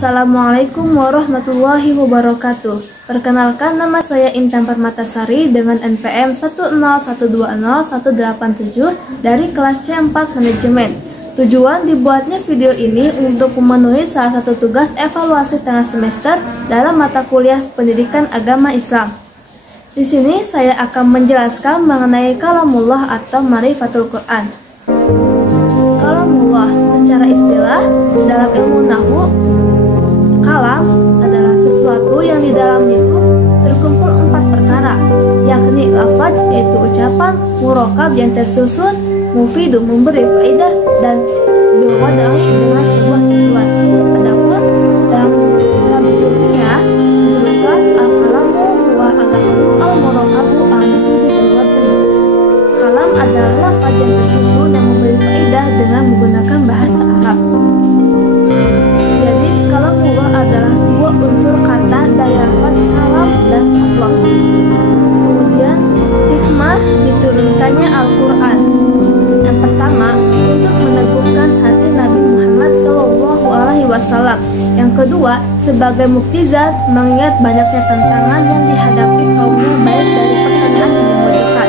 Assalamualaikum warahmatullahi wabarakatuh. Perkenalkan, nama saya Intan Permatasari dengan NPM 101201877 dari kelas C4 Manajemen. Tujuan dibuatnya video ini untuk memenuhi salah satu tugas evaluasi tengah semester dalam mata kuliah Pendidikan Agama Islam. Di sini saya akan menjelaskan mengenai kalamullah atau Ma'rifatul Quran. Kalamullah secara istilah dalam ilmu nahwu, kalam adalah sesuatu yang di dalamnya itu terkumpul 4 perkara, yakni lafaz yaitu ucapan, murokab yang tersusun, mufidu memberi faedah, dan biwadai dengan sebuah tujuan. Adapun dalam kitab dunia disebutkan al-kalamu wa al-murakabu al-mufidu biwadai. Kalam adalah lafaz yang tersusun yang memberi faedah dengan menggunakan bahasa Arab. Jadi kalamullah adalah dua unsur kata dari lafaz kalam dan Allah. Kemudian hikmah diturunkannya Al-Quran. Yang pertama, untuk meneguhkan hati Nabi Muhammad SAW. Yang kedua, sebagai mukjizat mengingat banyaknya tantangan yang dihadapi kaumnya baik dari pertanyaan yang memojokkan.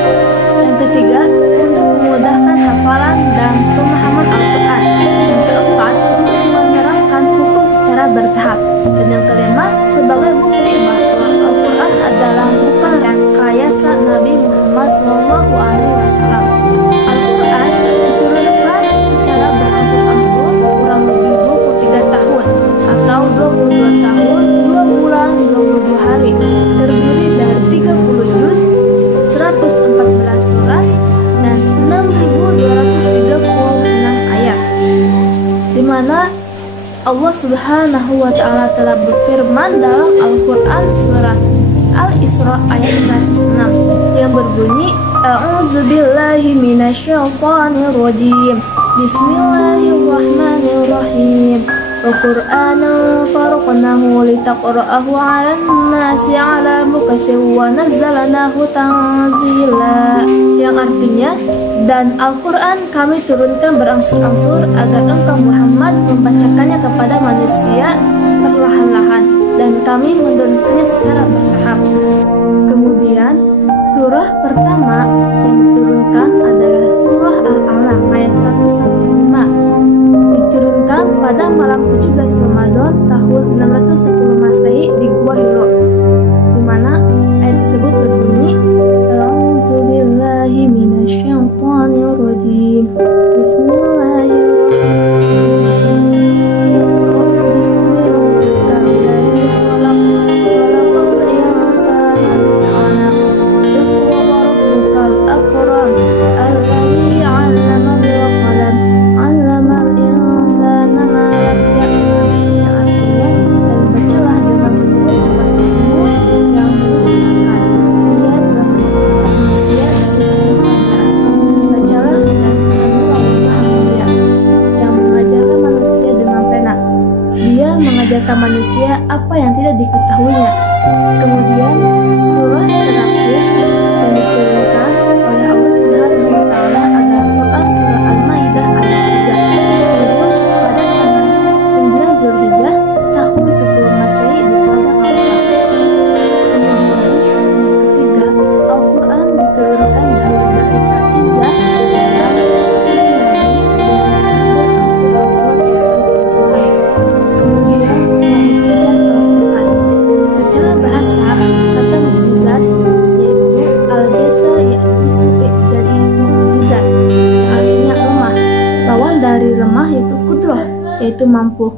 Yang ketiga, untuk memudahkan hafalan dan pemahaman Al-Quran. Yang keempat, untuk menerapkan hukum secara bertahap. Dan yang kelima, sebagai bukti bahwa Al-Quran adalah bukan rekayasa Nabi Muhammad SAW. Al-Quran diturunkan secara berangsur-angsur kurang lebih 23 tahun atau 22 tahun, 2 bulan, 22 hari. Terdiri dari 30 juz, 114 surat, dan 6.236 ayat. Di mana Allah Subhanahu wa Ta'ala telah berfirman dalam Al-Quran surah Al-Isra ayat 106 yang berbunyi, A'udzubillahi minasyaitonirrajim. Bismillahirrahmanirrahim. Wa Qur'anan faraqnahu litaqra'ahu 'alan nasi 'ala muktsir wa nazzalnahu tanzila. Yang artinya, dan Al-Quran kami turunkan berangsur-angsur agar engkau Muhammad membacakannya kepada manusia perlahan-lahan, dan kami menurunkannya secara bertahap. Kemudian surah pertama yang diturunkan adalah surah Al-Alaq ayat 1-5. Diturunkan pada malam 17 Ramadan tahun 610 Masehi di Gua Hiro, di mana ayat tersebut berbunyi, A'udzubillahi minasyaitonirrajim. Bismillahirrahmanirrahim. mengajarkan manusia apa yang tidak diketahuinya. Kemudian surah terakhir yang diturunkan oleh Allah Subhanahu wa Ta'ala adalah Quran surah Al-Maidah ayat 3 pada tanggal 9 Zulhijjah tahun 10 Masehi di padang Arafah. Kemudian yang ketiga, Al-Quran diturunkan dalam bait Al-Izzah dan secara bahasa kata mukjizat yaitu al-jasa yaitu mukjizat, artinya lemah. Lawan dari lemah yaitu kudrah, yaitu mampu.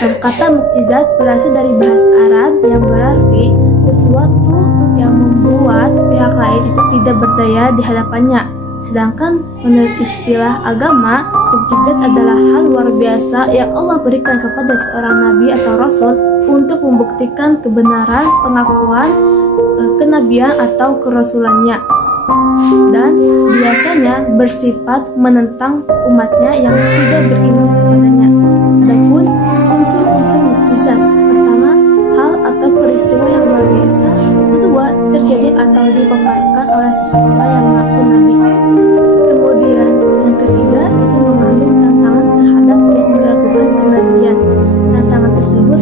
Dan kata mukjizat berasal dari bahasa Arab yang berarti sesuatu yang membuat pihak lain itu tidak berdaya di hadapannya. Sedangkan menurut istilah agama, mukjizat adalah hal luar biasa yang Allah berikan kepada seorang nabi atau rasul untuk membuktikan kebenaran pengakuan kenabian atau kerasulannya, dan biasanya bersifat menentang umatnya yang tidak beriman kepadanya. Adapun unsur-unsur mukjizat, pertama, hal atau peristiwa yang luar biasa. Kedua, terjadi atau dipaparkan oleh seseorang yang mengaku nabi. Kemudian yang ketiga, itu mengandung tantangan terhadap yang meragukan kenabian. Tantangan tersebut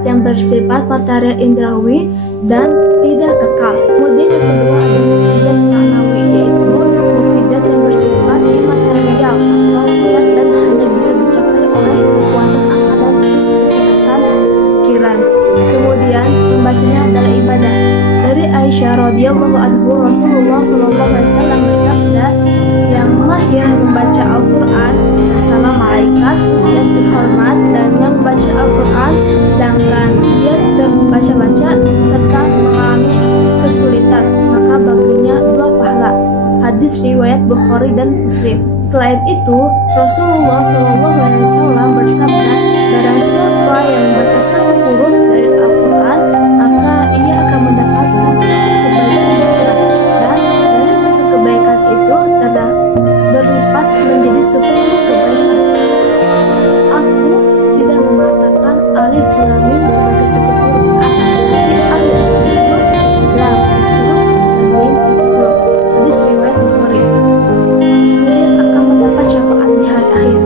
sifat yang bersifat material indrawi dan tidak kekal. Kemudian yang kedua ada mukjizat ma'nawi, yaitu mukjizat yang bersifat imaterial atau tidak dan hanya bisa dicapai oleh kekuatan akal dan kecerdasan pikiran. Kemudian membacanya adalah ibadah. Dari Aisyah radhiyallahu anhu, Rasulullah sallallahu alaihi wasallam bersabda, yang mahir membaca Al-Quran bersama malaikat yang terhormat, dan yang membaca Al-Quran sedangkan dia terbaca-baca serta mengalami kesulitan, maka baginya 2 pahala. Hadis riwayat Bukhari dan Muslim. Selain itu, Rasulullah SAW bersabda, barang siapa yang membaca 1 huruf dari Al-Quran, maka ia akan mendapatkan 1 kebaikan, dan dari 1 kebaikan itu berlipat menjadi 10 kebaikan. Aku tidak mengatakan alif lam mim sebagai 1 huruf, akan tetapi alif 1 huruf, lam 1 huruf, dan mim 1 huruf. Hadis riwayat Bukhari. Kemudian akan mendapat syafaat di hari akhir.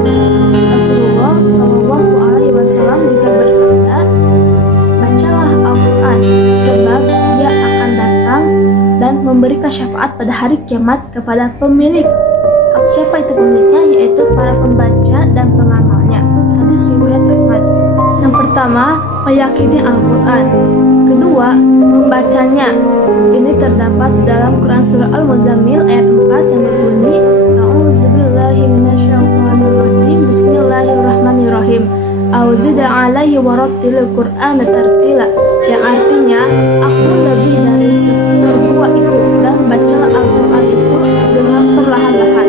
Rasulullah Shallallahu Alaihi Wasallam juga bersabda, bacalah Al-Quran sebab dia akan datang dan memberikan syafaat pada hari kiamat kepada pemilik. Siapa itu pemiliknya? Yaitu para pembaca dan pengamalnya. Hadis riwayat Ahmad. Yang pertama, meyakini Al-Quran. Kedua, membacanya. Ini terdapat dalam Quran surah Al-Muzammil ayat 4 yang berbunyi, A'udzubillahi minasyaitonirrajim, Bismillahirrahmanirrahim. Auzida alaihi warattilil Qur'ana tartila, yang artinya aku lebih dari seperempat itu, dan bacalah Al-Quran itu dengan perlahan-lahan.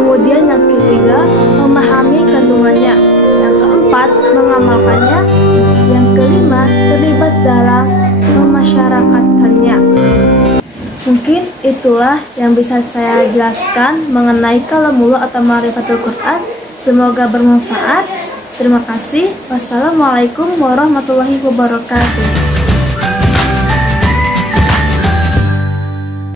Kemudian yang ketiga, memahami kandungannya. Yang keempat, mengamalkannya. Yang kelima, terlibat dalam memasyarakatkannya. Mungkin itulah yang bisa saya jelaskan mengenai kalamullah atau ma'rifatul Quran. Semoga bermanfaat. Terima kasih. Wassalamualaikum warahmatullahi wabarakatuh.